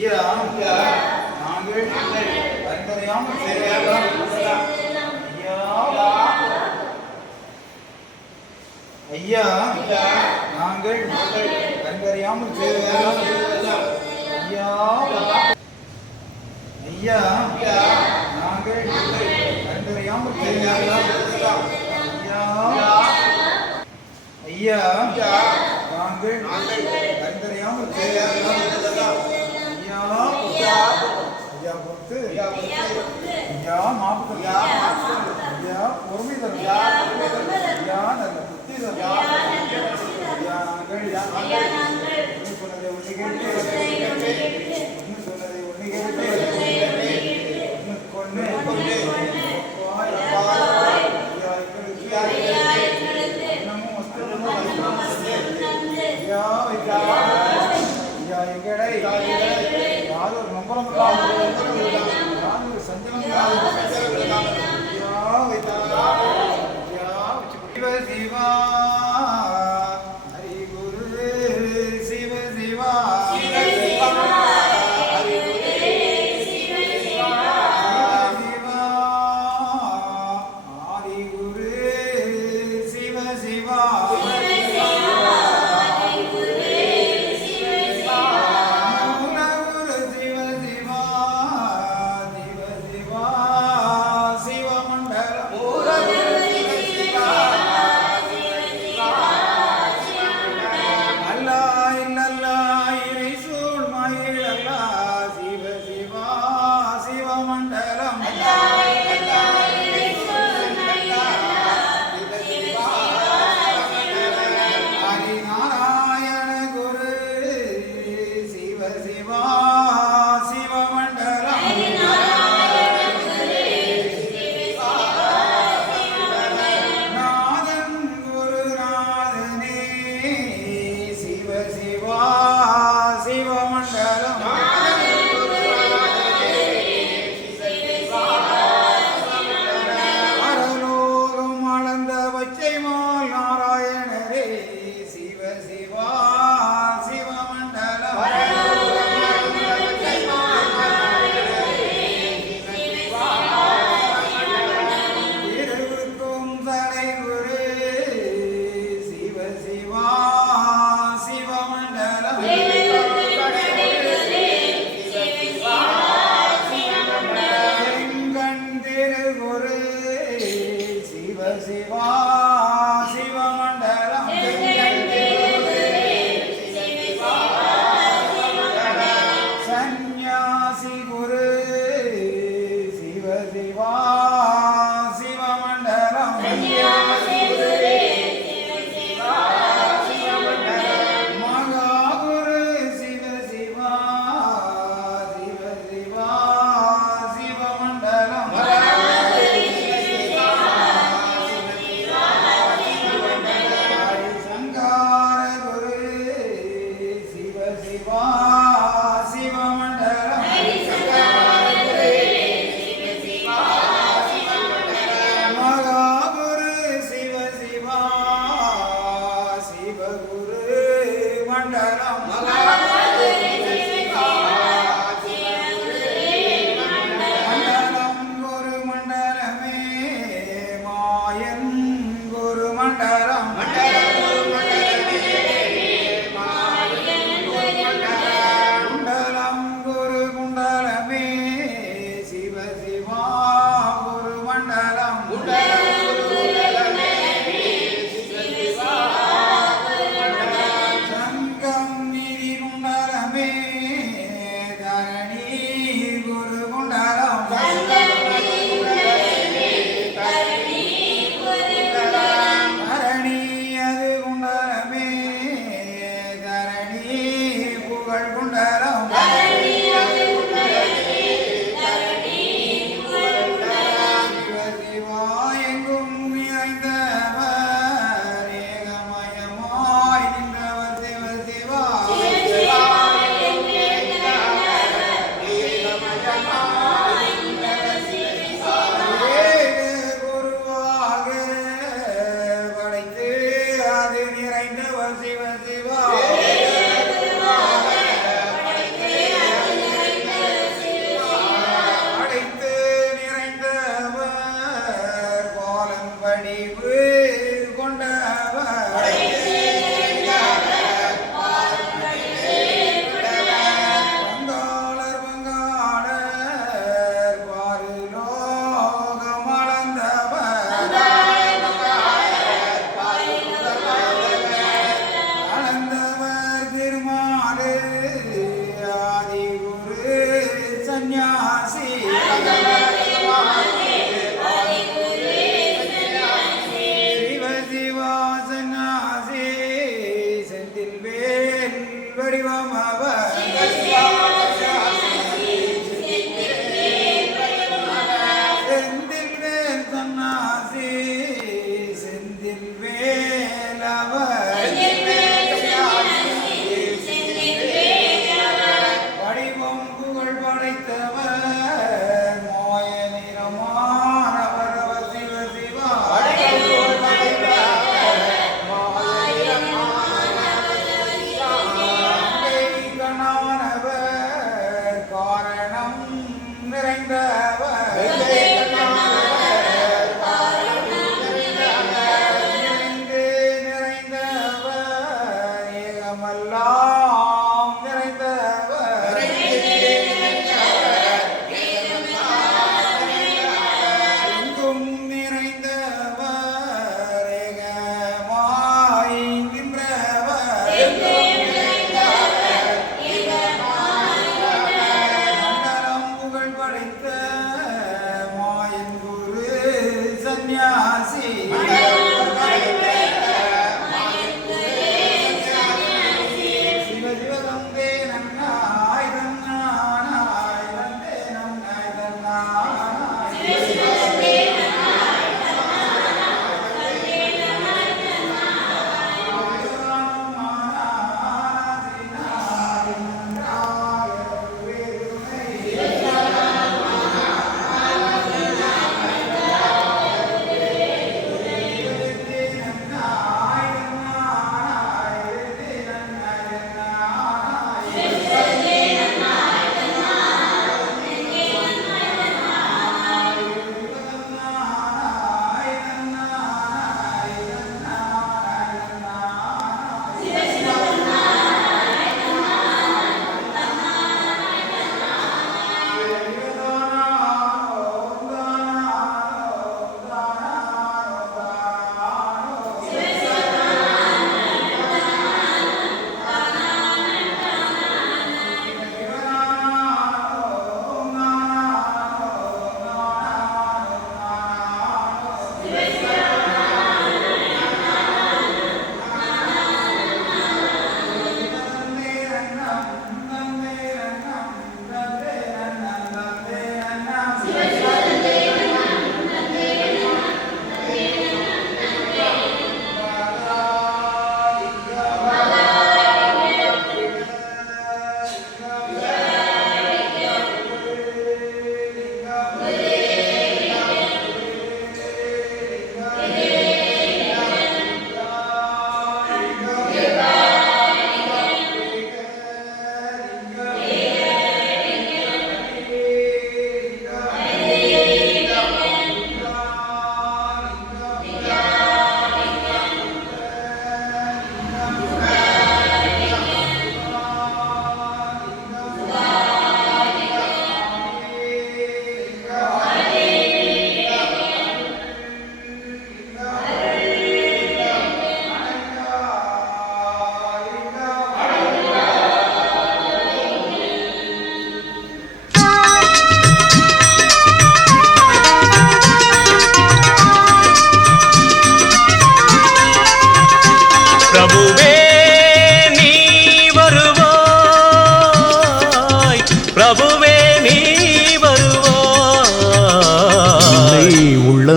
ஐயா நாங்கள் நாங்கள் அறிந்தறியாமல் ஐயா நாங்கள் அறிந்தறியாமல் செய்ததெல்லாம் ஐயா ஐயா நாங்கள் அறிந்தறியாமல் செய்ததெல்லாம் ஐயா ஐயா நாங்கள் அறிந்தறியாமல் செய்ததெல்லாம் செய்ததெல்லாம் ஐயா பொறுத்து ஐயா, மாப்பு ஐயா, பொறுமை தரும். ஐயா, நல்ல புத்தி தரும். ஐயா, நாங்கள் ஒன்று சொன்னதை ஒன்று கேட்டு ஒன்று சொன்னதை ஒன்று கேட்டு. ஒன்று கொண்டு. Divine.